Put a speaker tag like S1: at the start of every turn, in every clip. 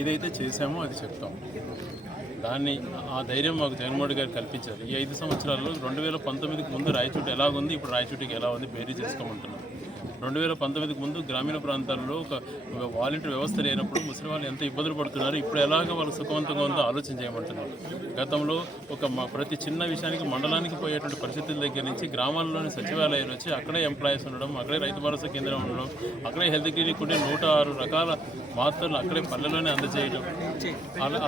S1: ఏదైతే చేశామో అది చెప్తాం దాన్ని ఆ ధైర్యం మాకు జగన్మోహన్ గారు కల్పించారు ఈ ఐదు సంవత్సరాల్లో రెండు వేల పంతొమ్మిదికి ముందు రాయచోటు ఎలా ఉంది ఇప్పుడు రాయచూటికి ఎలా ఉంది బేరీ చేసుకోమంటున్నారు రెండు వేల పంతొమ్మిదికి ముందు గ్రామీణ ప్రాంతాల్లో ఒక వాలంటీర్ వ్యవస్థ లేనప్పుడు ముసలి వాళ్ళు ఎంత ఇబ్బందులు పడుతున్నారు ఇప్పుడు ఎలాగ వాళ్ళు సుఖవంతంగా ఉందో ఆలోచన చేయబడుతున్నారు గతంలో ఒక ప్రతి చిన్న విషయానికి మండలానికి పోయేటువంటి పరిస్థితుల దగ్గర నుంచి గ్రామాల్లోని సచివాలయాలు వచ్చి అక్కడే ఎంప్లాయీస్ ఉండడం అక్కడే రైతు భరోసా కేంద్రం ఉండడం అక్కడే హెల్త్ క్లినిక్ ఉండే నూట ఆరు రకాల మాత్రలు అక్కడే పల్లెలోనే అందజేయడం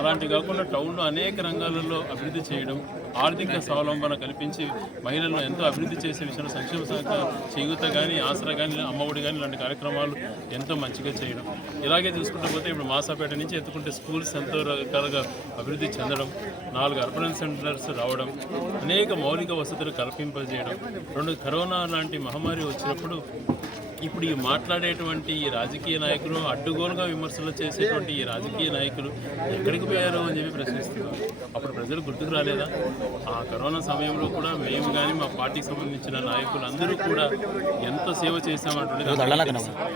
S1: అలాంటివి కాకుండా టౌన్లో అనేక రంగాలలో అభివృద్ధి చేయడం ఆర్థిక స్వావలంబన కల్పించి మహిళలను ఎంతో అభివృద్ధి చేసే విషయంలో సంక్షేమ శాఖ చేయూత కానీ ఆసరా కానీ అమ్మఒడి కానీ ఇలాంటి కార్యక్రమాలు ఎంతో మంచిగా చేయడం ఇలాగే చూసుకుంటూ పోతే ఇప్పుడు మాసాపేట నుంచి ఎత్తుకుంటే స్కూల్స్ ఎంతో రకాలుగా అభివృద్ధి చెందడం నాలుగు అర్బన్ సెంటర్స్ రావడం అనేక మౌలిక వసతులు కల్పింపజేయడం రెండు కరోనా లాంటి మహమ్మారి వచ్చినప్పుడు ఇప్పుడు ఈ మాట్లాడేటువంటి ఈ రాజకీయ నాయకులు అడ్డుగోలుగా విమర్శలు చేసేటువంటి ఈ రాజకీయ నాయకులు ఎక్కడికి పోయారు అని చెప్పి ప్రశ్నిస్తున్నారు అప్పుడు ప్రజలు గుర్తుకు రాలేదా ఆ కరోనా సమయంలో కూడా మేము కానీ మా పార్టీకి సంబంధించిన నాయకులు అందరూ కూడా ఎంత సేవ చేశామంటే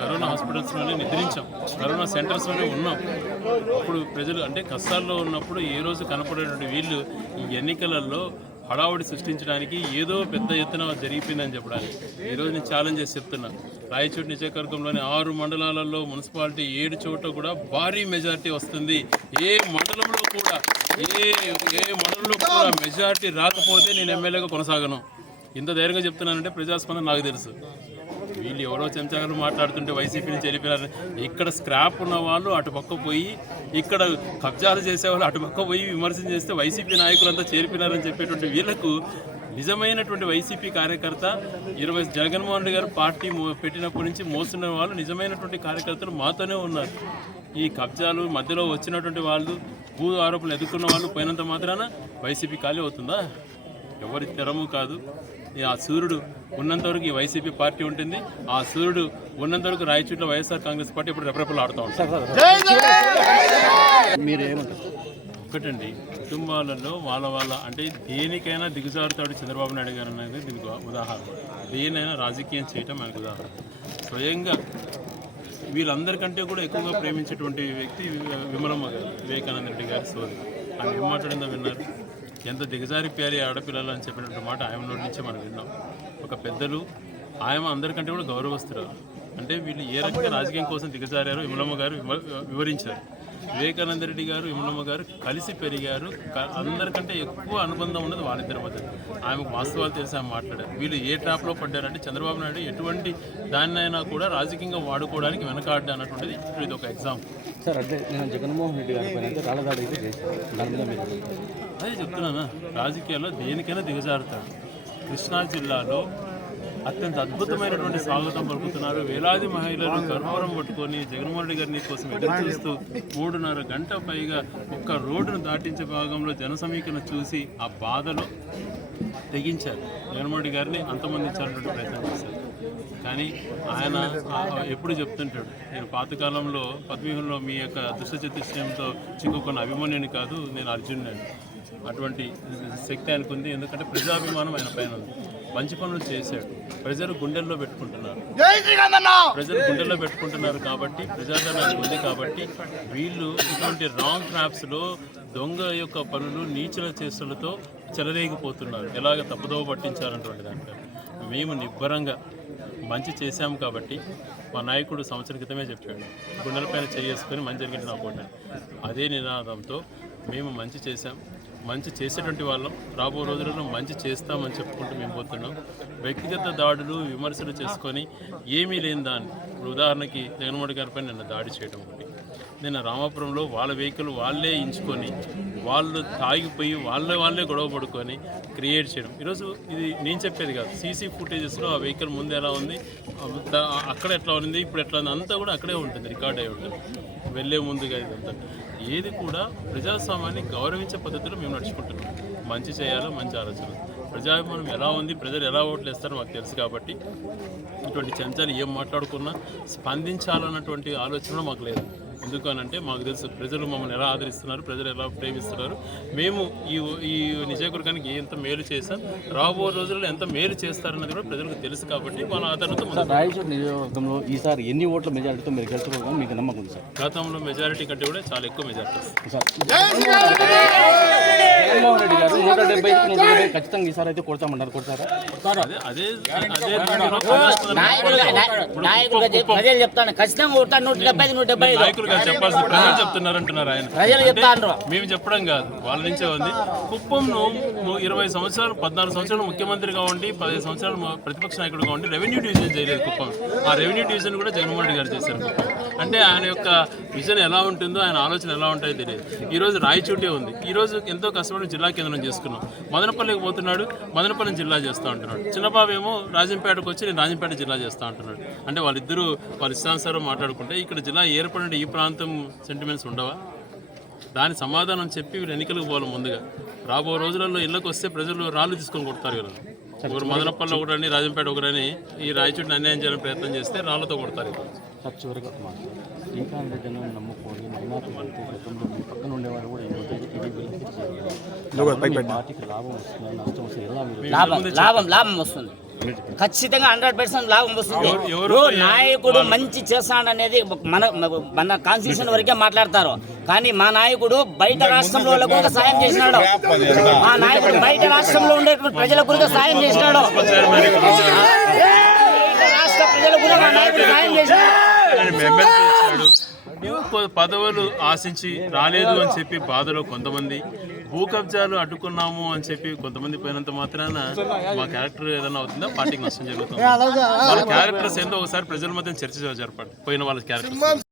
S1: కరోనా హాస్పిటల్స్లోనే నిద్రించాం కరోనా సెంటర్స్లోనే ఉన్నాం అప్పుడు ప్రజలు అంటే కష్టాల్లో ఉన్నప్పుడు ఏ రోజు కనపడేటువంటి వీళ్ళు ఈ ఎన్నికలలో హడావుడి సృష్టించడానికి ఏదో పెద్ద ఎత్తున జరిగిపోయిందని చెప్పడానికి ఈరోజు నేను ఛాలెంజ్ చేసి చెప్తున్నా రాయచోటి నియోజకవర్గంలోని ఆరు మండలాలలో మున్సిపాలిటీ ఏడు చోట్ల కూడా భారీ మెజారిటీ వస్తుంది ఏ మండలంలో కూడా ఏ ఏ మండలంలో కూడా మెజారిటీ రాకపోతే నేను ఎమ్మెల్యేగా కొనసాగను ఇంత ధైర్యంగా చెప్తున్నానంటే ప్రజాస్పందన నాకు తెలుసు వీళ్ళు ఎవరో చెంచాగారు మాట్లాడుతుంటే వైసీపీని నుంచి ఇక్కడ స్క్రాప్ ఉన్న వాళ్ళు అటు పక్క పోయి ఇక్కడ కబ్జాలు చేసేవాళ్ళు అటు పక్క పోయి విమర్శన చేస్తే వైసీపీ నాయకులంతా చేరిపోయినారని చెప్పేటువంటి వీళ్ళకు నిజమైనటువంటి వైసీపీ కార్యకర్త ఇరవై జగన్మోహన్ రెడ్డి గారు పార్టీ పెట్టినప్పటి నుంచి మోస్తున్న వాళ్ళు నిజమైనటువంటి కార్యకర్తలు మాతోనే ఉన్నారు ఈ కబ్జాలు మధ్యలో వచ్చినటువంటి వాళ్ళు భూ ఆరోపణలు ఎదుర్కొన్న వాళ్ళు పోయినంత మాత్రాన వైసీపీ ఖాళీ అవుతుందా ఎవరి తెరము కాదు ఆ సూర్యుడు ఉన్నంతవరకు ఈ వైసీపీ పార్టీ ఉంటుంది ఆ సూర్యుడు ఉన్నంతవరకు రాయచూట్లో వైఎస్ఆర్ కాంగ్రెస్ పార్టీ ఇప్పుడు రెపరెపలు ఆడుతూ ఉంటారు ఒకటండి కుటుంబాలలో వాళ్ళ వాళ్ళ అంటే దేనికైనా దిగుజారుతాడు చంద్రబాబు నాయుడు గారు అనేది దీనికి ఉదాహరణ దేనైనా రాజకీయం చేయటం మనకు ఉదాహరణ స్వయంగా వీళ్ళందరికంటే కూడా ఎక్కువగా ప్రేమించేటువంటి వ్యక్తి విమలమ్మ గారు వివేకానంద రెడ్డి గారు సోదరి ఆయన ఏం మాట్లాడిందో విన్నారు ఎంత దిగజారిపోయాలి ఆడపిల్లలు అని చెప్పినటువంటి మాట ఆయన నుంచి మనం విన్నాం ఒక పెద్దలు ఆయన అందరికంటే కూడా గౌరవస్తున్నారు అంటే వీళ్ళు ఏ రకంగా రాజకీయం కోసం దిగజారారో విమలమ్మ గారు వివరించారు వివేకానంద రెడ్డి గారు ఇమ్మనమ్మ గారు కలిసి పెరిగారు అందరికంటే ఎక్కువ అనుబంధం ఉన్నది వాళ్ళిద్దరి మధ్య ఆమెకు వాస్తవాలు తెలిసి ఆమె మాట్లాడారు వీళ్ళు ఏ టాప్లో పడ్డారంటే చంద్రబాబు నాయుడు ఎటువంటి దానినైనా కూడా రాజకీయంగా వాడుకోవడానికి వెనకాడ్డా అన్నటువంటిది ఇది ఒక ఎగ్జాంపుల్ సార్ అంటే నేను జగన్మోహన్ రెడ్డి గారి పైన అయితే అదే చెప్తున్నానా రాజకీయాల్లో దేనికైనా దిగజారుతాడు కృష్ణా జిల్లాలో అత్యంత అద్భుతమైనటువంటి స్వాగతం పలుకుతున్నారు వేలాది మహిళలు గర్భవరం పట్టుకొని జగన్మోహన్ రెడ్డి గారిని కోసం ఎదురు చూస్తూ మూడున్నర గంట పైగా ఒక్క రోడ్డును దాటించే భాగంలో జన సమీకరణ చూసి ఆ బాధలో తెగించారు జగన్మోహన్ రెడ్డి గారిని అంతమందించాలన్నటువంటి ప్రయత్నం చేశారు కానీ ఆయన ఎప్పుడు చెప్తుంటాడు నేను పాతకాలంలో పద్మీహంలో మీ యొక్క దుష్టచతుష్టయంతో చిక్కుకున్న అభిమన్యుని కాదు నేను అర్జునుడు అటువంటి శక్తి ఆయనకుంది ఎందుకంటే ప్రజాభిమానం ఆయన పైన ఉంది మంచి పనులు చేశాడు ప్రజలు గుండెల్లో పెట్టుకుంటున్నారు ప్రజలు గుండెల్లో పెట్టుకుంటున్నారు కాబట్టి ప్రజాదరణ ఉంది కాబట్టి వీళ్ళు ఇటువంటి రాంగ్ లో దొంగ యొక్క పనులు నీచుల చేష్టలతో చెలరేగిపోతున్నారు ఎలాగ తప్పుదోవ పట్టించాలన్నటువంటి దాంట్లో మేము నిబ్బరంగా మంచి చేశాము కాబట్టి మా నాయకుడు సంవత్సరం క్రితమే చెప్పాడు గుండెలపైన చేసుకొని మంచి జరిగింది నా అదే నినాదంతో మేము మంచి చేశాం మంచి చేసేటువంటి వాళ్ళం రాబో రోజులలో మంచి చేస్తామని చెప్పుకుంటూ మేము పోతున్నాం వ్యక్తిగత దాడులు విమర్శలు చేసుకొని ఏమీ లేని దాన్ని ఉదాహరణకి జగన్మోహన్ గారిపై నిన్న దాడి చేయడం ఒకటి నిన్న రామాపురంలో వాళ్ళ వెహికల్ వాళ్ళే ఇంచుకొని వాళ్ళు తాగిపోయి వాళ్ళే వాళ్ళే గొడవ పడుకొని క్రియేట్ చేయడం ఈరోజు ఇది నేను చెప్పేది కాదు సీసీ ఫుటేజెస్లో ఆ వెహికల్ ముందు ఎలా ఉంది అక్కడ ఎట్లా ఉంది ఇప్పుడు ఎట్లా ఉంది అంతా కూడా అక్కడే ఉంటుంది రికార్డ్ అయి ఉంటుంది వెళ్ళే ముందుగా ఇదంతా ఏది కూడా ప్రజాస్వామ్యాన్ని గౌరవించే పద్ధతిలో మేము నడుచుకుంటున్నాం మంచి చేయాలో మంచి ఆలోచన ప్రజాభిమానం ఎలా ఉంది ప్రజలు ఎలా ఓట్లు వేస్తారో మాకు తెలుసు కాబట్టి ఇటువంటి చెంచాలు ఏం మాట్లాడుకున్నా స్పందించాలన్నటువంటి ఆలోచన మాకు లేదు ఎందుకనంటే మాకు తెలుసు ప్రజలు మమ్మల్ని ఎలా ఆదరిస్తున్నారు ప్రజలు ఎలా ప్రేమిస్తున్నారు మేము ఈ ఈ నిజాయకుర్గానికి ఎంత మేలు చేశాం రాబోయే రోజుల్లో ఎంత మేలు చేస్తారన్నది కూడా ప్రజలకు తెలుసు కాబట్టి మన ఆధారంతో
S2: నియోజకవర్గంలో ఈసారి ఎన్ని ఓట్ల మెజారిటీతో మీరు గెలుచుకోవడం మీకు నమ్మకం సార్
S1: గతంలో మెజారిటీ కంటే కూడా చాలా ఎక్కువ మెజారిటీ
S2: నూట డెబ్బై నూట డెబ్బై ఖచ్చితంగా ఈసారి అయితే కొడతామన్నారు కొడతారా ప్రజలు చెప్తాను ఖచ్చితంగా కొడతాను నూట డెబ్బై నూట డెబ్బై చెప్పాల్సిన ప్రజలు చెప్తున్నారంటున్నారు ఆయన
S1: ప్రజలు చెప్తాను మేము చెప్పడం కాదు వాళ్ళ నుంచే ఉంది కుప్పం ఇరవై సంవత్సరాలు పద్నాలుగు సంవత్సరాలు ముఖ్యమంత్రిగా ఉండి పదిహేను సంవత్సరాలు ప్రతిపక్ష నాయకుడుగా ఉండి రెవెన్యూ డివిజన్ చేయలేదు కుప్పం ఆ రెవెన్యూ డివిజన్ కూడా జగన్మోహన్ రెడ్డి గారు చేశారు అంటే ఆయన యొక్క విజన్ ఎలా ఉంటుందో ఆయన ఆలోచన ఎలా ఉంటాయో తెలియదు ఈరోజు రాయచూటే ఉంది ఈరోజు ఎంతో కష్టపడి జిల్లా కేంద్రం చేసుకున్నాం మదనపల్లికి పోతున్నాడు మదనపల్లిని జిల్లా చేస్తూ ఉంటున్నాడు చిన్నబాబు ఏమో రాజంపేటకు వచ్చి నేను రాజంపేట జిల్లా చేస్తూ ఉంటున్నాడు అంటే వాళ్ళిద్దరూ వాళ్ళ ఇష్టానుసారం మాట్లాడుకుంటే ఇక్కడ జిల్లా ఏర్పడిన ఈ ప్రాంతం సెంటిమెంట్స్ ఉండవా దాని సమాధానం చెప్పి వీళ్ళు ఎన్నికలకు పోవాలి ముందుగా రాబో రోజులలో ఇళ్ళకి వస్తే ప్రజలు రాళ్ళు తీసుకొని కొడతారు కదా ఒకరు మదనపల్లి ఒకటని రాజంపేట ఒకరని ఈ రాయచూటిని అన్యాయం చేయాలని ప్రయత్నం చేస్తే రాళ్లతో కొడతారు
S2: లాభం లాభం వస్తుంది ఖచ్చితంగా హండ్రెడ్ పర్సెంట్ లాభం వస్తుంది నాయకుడు మంచి చేస్తాడనేది మన మన కాన్స్టిట్యూషన్ వరకే మాట్లాడతారు కానీ మా నాయకుడు బయట రాష్ట్రంలో కూడా సాయం చేసినాడు మా నాయకుడు బయట రాష్ట్రంలో ఉండేటువంటి ప్రజల గురించి సాయం చేసినాడు రాష్ట్ర
S1: ప్రజల సాయం చేసినాడు పదవులు ఆశించి రాలేదు అని చెప్పి బాధలో కొంతమంది భూ కబ్జాలు అడ్డుకున్నాము అని చెప్పి కొంతమంది పోయినంత మాత్రాన మా క్యారెక్టర్ ఏదైనా అవుతుందా పార్టీకి నష్టం జరుగుతుంది వాళ్ళ క్యారెక్టర్స్ ఏందో ఒకసారి ప్రజల మధ్య చర్చ జరపండి పోయిన వాళ్ళ క్యారెక్టర్